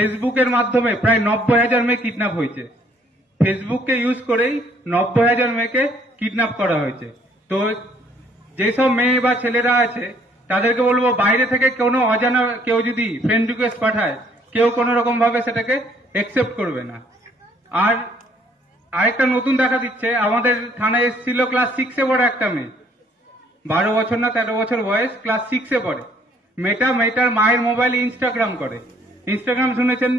ফেসবুকের মাধ্যমে প্রায় 90,000 মেয়ে কিডন্যাপ হয়েছে। ফেসবুককে ইউজ করেই 90,000 মেয়েকে কিডন্যাপ করা হয়েছে। তো যেসব মেয়ে বা ছেলেরা আছে তাদেরকে বলবো, বাইরে থেকে কোনো অজানা কেউ যদি ফ্রেন্ড রিকোয়েস্ট পাঠায়, কেউ কোনো রকম ভাবে সেটাকে একসেপ্ট করবে না। আর আরেকটা নতুন দেখা দিচ্ছে, আমাদের থানায় এসেছিল ক্লাস 6-এ পড়ে একটা মেয়ে, 12 বছর না 13 বছর বয়স, ক্লাস 6-এ পড়ে। মেয়েটার মায়ের মোবাইলে ইনস্টাগ্রাম করে। ইনস্টাগ্রাম শুনেছেন,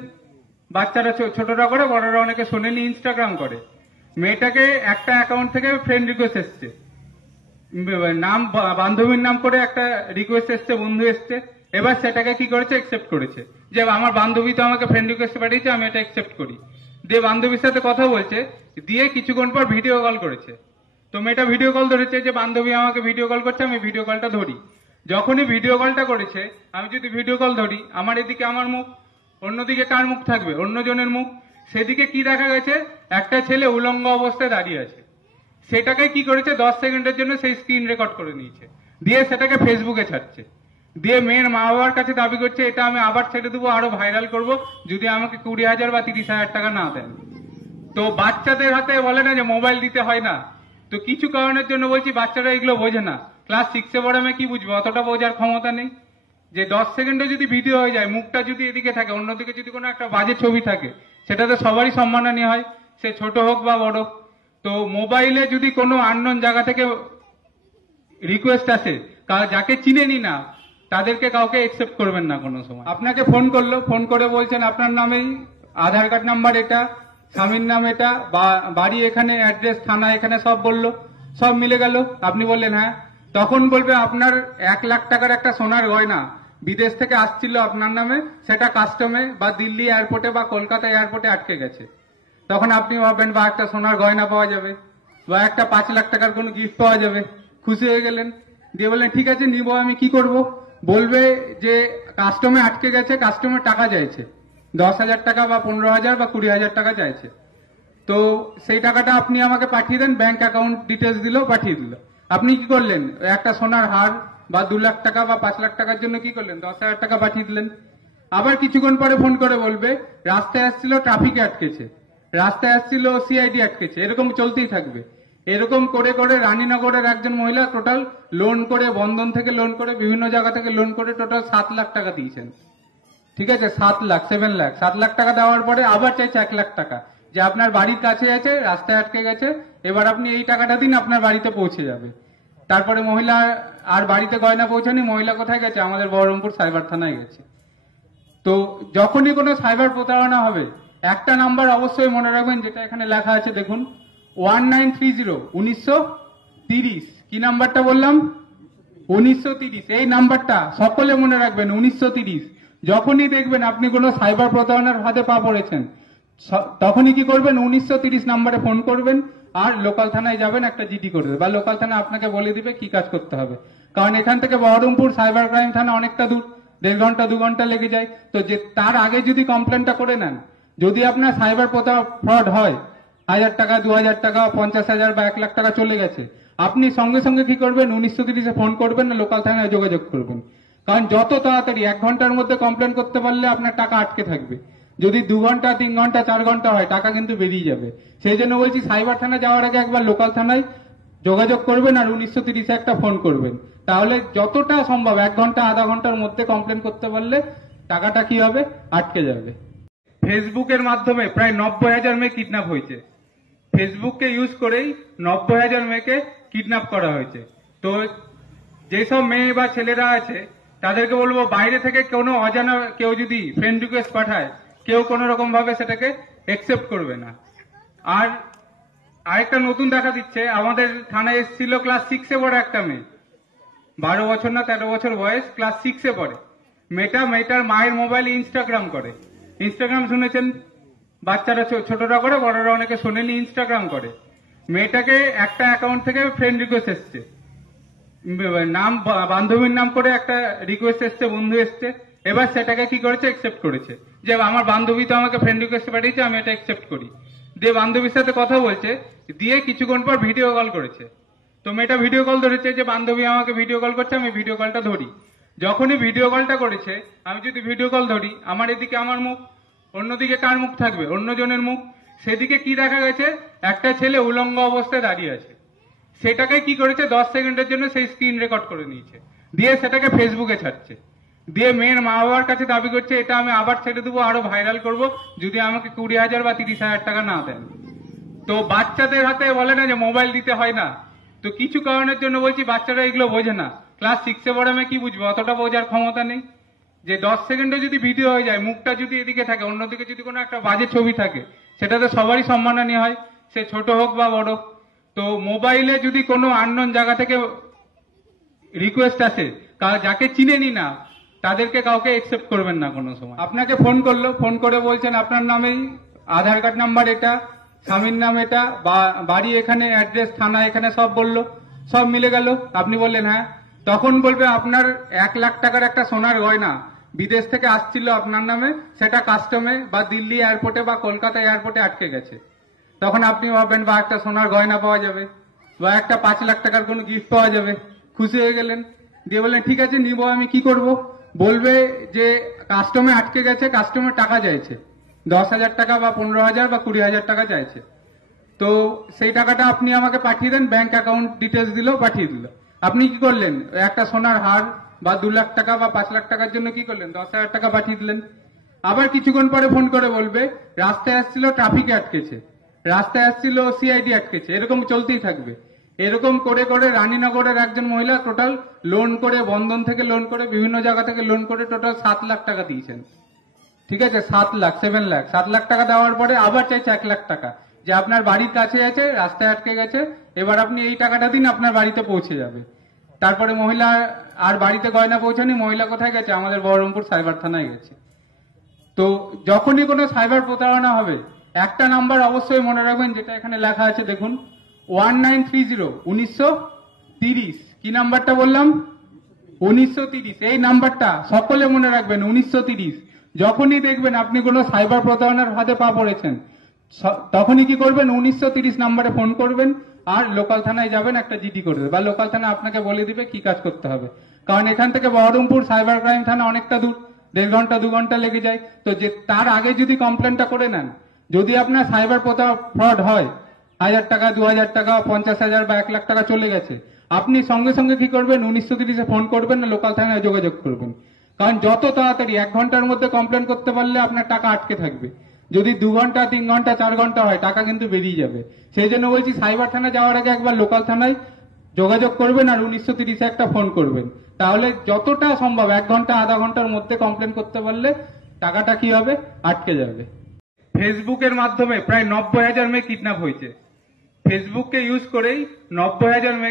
বাচ্চারা ছোটরা করে, বড়রা অনেকে শোনেনি, ইনস্টাগ্রাম করে। মেয়েটাকে একটা অ্যাকাউন্ট থেকে ফ্রেন্ড রিকোয়েস্ট এসছে, নাম বান্ধবীর নাম করে একটা রিকোয়েস্ট এসছে, বন্ধু এসছে। এবার সেটাকে কি করেছে, একসেপ্ট করেছে, যে আমার বান্ধবী তো আমাকে ফ্রেন্ড রিকোয়েস্ট পাঠিয়েছে, আমি এটা একসেপ্ট করি। দিয়ে বান্ধবীর সাথে কথা বলছে, দিয়ে কিছুক্ষণ পর ভিডিও কল করেছে। তো মেয়েটা ভিডিও কল ধরেছে, যে বান্ধবী আমাকে ভিডিও কল করছে, আমি ভিডিও কলটা ধরি। যখনই ভিডিও কলটা করেছে, আমি যদি ভিডিও কল ধরি, আমার এদিকে আমার মুখ, অন্যদিকে কার মুখ থাকবে, অন্যজনের মুখ। সেদিকে কি দেখা গেছে, একটা ছেলে উলঙ্গ অবস্থায় দাঁড়িয়ে আছে। সেটাকে কি করেছে, 10 সেকেন্ডের জন্য সেই স্ক্রিন রেকর্ড করে নিয়েছে, দিয়ে সেটাকে ফেসবুকে ছাড়ছে। দিয়ে মেয়ের মা বাবার কাছে দাবি করছে, এটা আমি আবার ছেড়ে দেবো, আরো ভাইরাল করব, যদি আমাকে 20,000 বা 30,000 টাকা না দেন। তো বাচ্চাদের হাতে বলে না যে মোবাইল দিতে হয় না, তো কিছু কারণের জন্য বলছি বাচ্চারা এগুলো বোঝে না। ক্লাস 6-এ পড়ে আমি কি বুঝবো, অতটা বোঝার ক্ষমতা নেই। যে 10 সেকেন্ডে যদি ভিডিও হয়ে যায়, মুখটা যদি এদিকে থাকে, অন্যদিকে যদি কোনো একটা বাজে ছবি থাকে, সেটাতে সবারই সম্মানহানি হয়, সে ছোট হোক বা বড়। তো মোবাইলে যদি কোনো আননোন জায়গা থেকে রিকোয়েস্ট আসে, যাকে চিনেনি না, তাদেরকে কাউকে একসেপ্ট করবেন না কোনো সময়। আপনাকে ফোন করলো, ফোন করে বলছেন আপনার নামেই আধার কার্ড নাম্বার এটা, স্বামীর নাম এটা, বাড়ি এখানে, অ্যাড্রেস থানা এখানে, সব বললো, সব মিলে গেল। আপনি বললেন হ্যাঁ। তখন বলবে আপনার 1 লাখ টাকার একটা সোনার গয়না বিদেশ থেকে আসছিল আপনার নামে, সেটা কাস্টমে বা দিল্লি এয়ারপোর্টে বা কলকাতা এয়ারপোর্টে আটকে গেছে। তখন আপনি ভাববেন বা একটা সোনার গয়না পাওয়া যাবে, বা একটা 5 লাখ টাকার কোনো গিফট পাওয়া যাবে, খুশি হয়ে গেলেন। দিয়ে বললেন ঠিক আছে নিব, আমি কি করব? বলবে যে কাস্টমে আটকে গেছে, কাস্টমার টাকা চাইছে, 10,000 টাকা বা 15,000 বা 20,000 টাকা চাইছে। তো সেই টাকাটা আপনি আমাকে পাঠিয়ে দেন, ব্যাংক অ্যাকাউন্ট ডিটেলস দিল, পাঠিয়ে দিল। আপনি কি করলেন, একটা সোনার হার বা 2 লাখ টাকা বা 5 লাখ টাকার জন্য কি করলেন, 10,000 টাকা পাঠিয়ে দিলেন। আবার কিছুক্ষণ পরে ফোন করে বলবে রাস্তায় আসছিল, ট্রাফিকে আটকেছে, রাস্তায় আসছিল, সিআইডি আটকেছে, এরকম চলতেই থাকবে। এরকম করে করে রানীনগরের একজন মহিলা টোটাল লোন করে, বন্ধন থেকে লোন করে, বিভিন্ন জায়গা থেকে লোন করে টোটাল 7 লাখ টাকা দিয়েছেন। ঠিক আছে, 7 লাখ, 7 লাখ, 7 লাখ টাকা দেওয়ার পরে আবার চাইছে 1 লাখ টাকা, যে আপনার বাড়ির কাছে আছে, রাস্তায় আটকে গেছে, এবার আপনি এই টাকাটা দিন, আপনার বাড়িতে পৌঁছে যাবে। তারপরে মহিলা আর বাড়িতে গয়না পৌঁছানি, মহিলা কোথায় গেছে, আমাদের বহরমপুর সাইবার থানায় গেছে। তো যখনই কোনো সাইবার প্রতারণা হবে, একটা নাম্বার অবশ্যই মনে রাখবেন, যেটা এখানে লেখা আছে দেখুন, 1930 1930। কি নাম্বারটা বললাম, 1930। এই নাম্বারটা সকলে মনে রাখবেন, 1930। যখনই দেখবেন আপনি কোনো সাইবার প্রতারণার ফাঁদে পা পড়েছেন, তখনই কি করবেন, 1930 নাম্বারে ফোন করবেন, আর লোকাল থানায় যাবেন, একটা জিডি করবে, বা লোকাল থানা আপনাকে বলে দিবে কি কাজ করতে হবে। কারণ এখান থেকে বহরমপুর সাইবার ক্রাইম থানা অনেকটা দূর, 1.5 ঘন্টা 2 ঘন্টা লেগে যায়। তো যে তার আগে যদি কমপ্লেনটা করে নেন, যদি আপনার সাইবার ফ্রড হয়, 1000 টাকা, 2000 টাকা, 50,000 বা 1 লাখ টাকা চলে গেছে, আপনি সঙ্গে সঙ্গে কি করবেন, 1930-এ ফোন করবেন, না লোকাল থানায় যোগাযোগ করবেন। কারণ যত তাড়াতাড়ি, 1 ঘন্টার মধ্যে কমপ্লেন করতে পারলে আপনার টাকা আটকে থাকবে। যদি 2 ঘন্টা, 3 ঘন্টা, 4 ঘন্টা হয়, টাকা কিন্তু বেরিয়ে যাবে। সেই জন্য বলছি, সাইবার থানা যাওয়ার আগে একবার লোকাল থানায় যোগাযোগ করবেন, আর 1930-এ একটা ফোন করবেন। তাহলে যতটা সম্ভব 1 ঘন্টা, আধা ঘন্টার মধ্যে কমপ্লেন করতে পারলে টাকাটা কি হবে, আটকে যাবে। ফেসবুকের মাধ্যমে প্রায় 90,000 মেয়ে কিডন্যাপ হয়েছে। ফেসবুককে ইউজ করেই 90,000 মেয়েকে কিডন্যাপ করা হয়েছে। তো যেসব মেয়ে বা ছেলেরা আছে তাদেরকে বলবো, বাইরে থেকে কোনো অজানা কেউ যদি ফ্রেন্ড রিকোয়েস্ট পাঠায়, কেউ কোনো রকম ভাবে সেটাকে একসেপ্ট করবে না। আর আরেকটা নতুন দেখা দিচ্ছে, আমাদের থানায় এসেছিল ক্লাস 6-এ পড়ে একটা মেয়ে, 12 বছর না 13 বছর বয়স, ক্লাস 6-এ পড়ে। মেয়েটার মায়ের মোবাইলে ইনস্টাগ্রাম করে। ইনস্টাগ্রাম শুনেছেন, বাচ্চারা ছোটরা করে, বড়রা অনেকে শোনেনি, ইনস্টাগ্রাম করে। মেয়েটাকে একটা অ্যাকাউন্ট থেকে ফ্রেন্ড রিকোয়েস্ট এসছে, নাম বান্ধবীর নাম করে একটা রিকোয়েস্ট এসছে, বন্ধু এসছে। এবার সেটাকে কি করেছে, একসেপ্ট করেছে, যে আমার বান্ধবী তো আমাকে ফ্রেন্ড রিকোয়েস্ট পাঠিয়েছে, আমি এটা একসেপ্ট করি। দিয়ে বান্ধবীর সাথে কথা বলছে, দিয়ে কিছুক্ষণ পর ভিডিও কল করেছে। তো মেয়েটা ভিডিও কল ধরেছে, যে বান্ধবী আমাকে ভিডিও কল করছে, আমি ভিডিও কলটা ধরি। যখনই ভিডিও কলটা করেছে, আমি যদি ভিডিও কল ধরি, আমার এদিকে আমার মুখ, অন্যদিকে কার মুখ থাকবে? অন্যজনের মুখ। সেদিকে কি দেখা গেছে? একটা ছেলে উলঙ্গ অবস্থায় দাঁড়িয়ে আছে, সেটাকে কি করেছে 10 সেকেন্ডের জন্য সেই স্ক্রিন রেকর্ড করে নিয়েছে, দিয়ে সেটাকে ফেসবুকে ছাড়ছে, দিয়ে মেয়ের মা বাবার কাছে দাবি করছে এটা আমি আবার ছেড়ে দেবো, আরো ভাইরাল করব যদি আমাকে 20,000 বা 30,000 টাকা না দেন। তো বাচ্চাদের হাতে বলে না যে মোবাইল দিতে হয় না, তো কিছু কারণের জন্য বলছি বাচ্চারা এগুলো বোঝে না। ক্লাস 6-এ পড়ে আমি কি বুঝবো? অতটা বোঝার ক্ষমতা নেই যে 10 সেকেন্ডে যদি ভিডিও হয়ে যায়, মুখটা যদি এদিকে থাকে, অন্যদিকে যদি কোনো একটা বাজে ছবি থাকে, সেটাতে সবারই সম্মানহানি হয়, সে ছোট হোক বা বড়। তো মোবাইলে যদি কোনো আননোন জায়গা থেকে রিকোয়েস্ট আসে, যাকে চিনেনি না তাদেরকে কাউকে একসেপ্ট করবেন না কোনো সময়। আপনাকে ফোন করলো, ফোন করে বলছেন আপনার নামেই আধার কার্ড নাম্বার এটা, স্বামীর নাম এটা, বাড়ি এখানে, অ্যাড্রেস থানা এখানে, সব বললো, সব মিলে গেল। আপনি বললেন হ্যাঁ। তখন বলবে আপনার 1 লাখ টাকার একটা সোনার গয়না বিদেশ থেকে আসছিল আপনার নামে, সেটা কাস্টমে বা দিল্লি এয়ারপোর্টে বা কলকাতা এয়ারপোর্টে আটকে গেছে। তখন আপনি ভাববেন বা একটা সোনার গয়না পাওয়া যাবে বা একটা 5 লাখ টাকার কোনো গিফট পাওয়া যাবে, খুশি হয়ে গেলেন, দিয়ে বললেন ঠিক আছে নিব। আমি কি করব? বলবে যে কাস্টমে আটকে গেছে, কাস্টমের টাকা চাইছে 10,000 টাকা বা 15,000 বা 20,000 টাকা চাইছে, তো সেই টাকাটা আপনি আমাকে পাঠিয়ে দেন। ব্যাংক অ্যাকাউন্ট ডিটেলস দিল, পাঠিয়ে দিল। আপনি কি করলেন? একটা সোনার হার বা 2 লাখ টাকা বা 5 লাখ টাকার জন্য কি করলেন? 10,000 টাকা পাঠিয়ে দিলেন। আবার কিছুক্ষণ পরে ফোন করে বলবে রাস্তায় আসছিল, ট্রাফিকে আটকেছে, রাস্তায় আসছিল, সিআইডি আটকেছে, এরকম চলতেই থাকবে। এরকম করে করে রানীনগরের একজন মহিলা টোটাল লোন করে, বন্ধন থেকে লোন করে, বিভিন্ন জায়গা থেকে লোন করে টোটাল 7 লাখ টাকা দিয়েছেন। ঠিক আছে, 7 লাখ, 7 লাখ, 7 লাখ টাকা দেওয়ার পরে আবার চাইছে 1 লাখ টাকা, যে আপনার বাড়ির কাছে আছে, রাস্তায় আটকে গেছে, এবার আপনি এই টাকাটা দিন, আপনার বাড়িতে পৌঁছে যাবে। তারপরে মহিলা আর বাড়িতে গয়না পৌঁছানি, মহিলা কোথায় গেছে? আমাদের বহরমপুর সাইবার থানায় গেছে। তো যখনই কোনো সাইবার প্রতারণা হবে, একটা নাম্বার অবশ্যই মনে রাখবেন, যেটা এখানে লেখা আছে দেখুন, 1930, 1930। কি নাম্বারটা বললাম? 1930। এই নাম্বারটা সকলে মনে রাখবেন, 1930। যখনই দেখবেন আপনি কোনো সাইবার প্রতারণার হাতে পা পড়েছেন, তখনই কি করবেন? 1930 নাম্বারে ফোন করবেন আর লোকাল থানায় যাবেন, একটা জিডি করবে, বা লোকাল থানা আপনাকে বলে দিবে কি কাজ করতে হবে। কারণ এখান থেকে বহরমপুর সাইবার ক্রাইম থানা অনেকটা দূর, 1.5 ঘন্টা 2 ঘন্টা লেগে যায়। তো যে তার আগে যদি কমপ্লেনটা করে নেন, যদি আপনার সাইবার ফ্রড হয়, 1000 টাকা, 2000 টাকা, 50,000 বা 1 লাখ টাকা চলে গেছে, আপনি সঙ্গে সঙ্গে কি করবেন? 1930-এ ফোন করবেন না লোকাল থানায় যোগাযোগ করবেন। কারণ যত তাড়াতাড়ি, 1 ঘন্টার মধ্যে কমপ্লেন করতে পারলে আপনার টাকা আটকে থাকবে। যদি 2 ঘন্টা, 3 ঘন্টা, 4 ঘন্টা হয়, টাকা কিন্তু বেরিয়ে যাবে। সেই জন্য বলছি সাইবার থানা যাওয়ার আগে একবার লোকাল থানায় যোগাযোগ করবেন আর 1930-এ একটা ফোন করবেন। তাহলে যতটা সম্ভব 1 ঘন্টা, আধা ঘন্টার মধ্যে কমপ্লেন করতে পারলে টাকাটা কি হবে? আটকে যাবে। ফেসবুকের মাধ্যমে প্রায় 90,000 মেয়ে কিডন্যাপ হয়েছে। ফেসবুককে ইউজ করেই 90,000 মেয়ে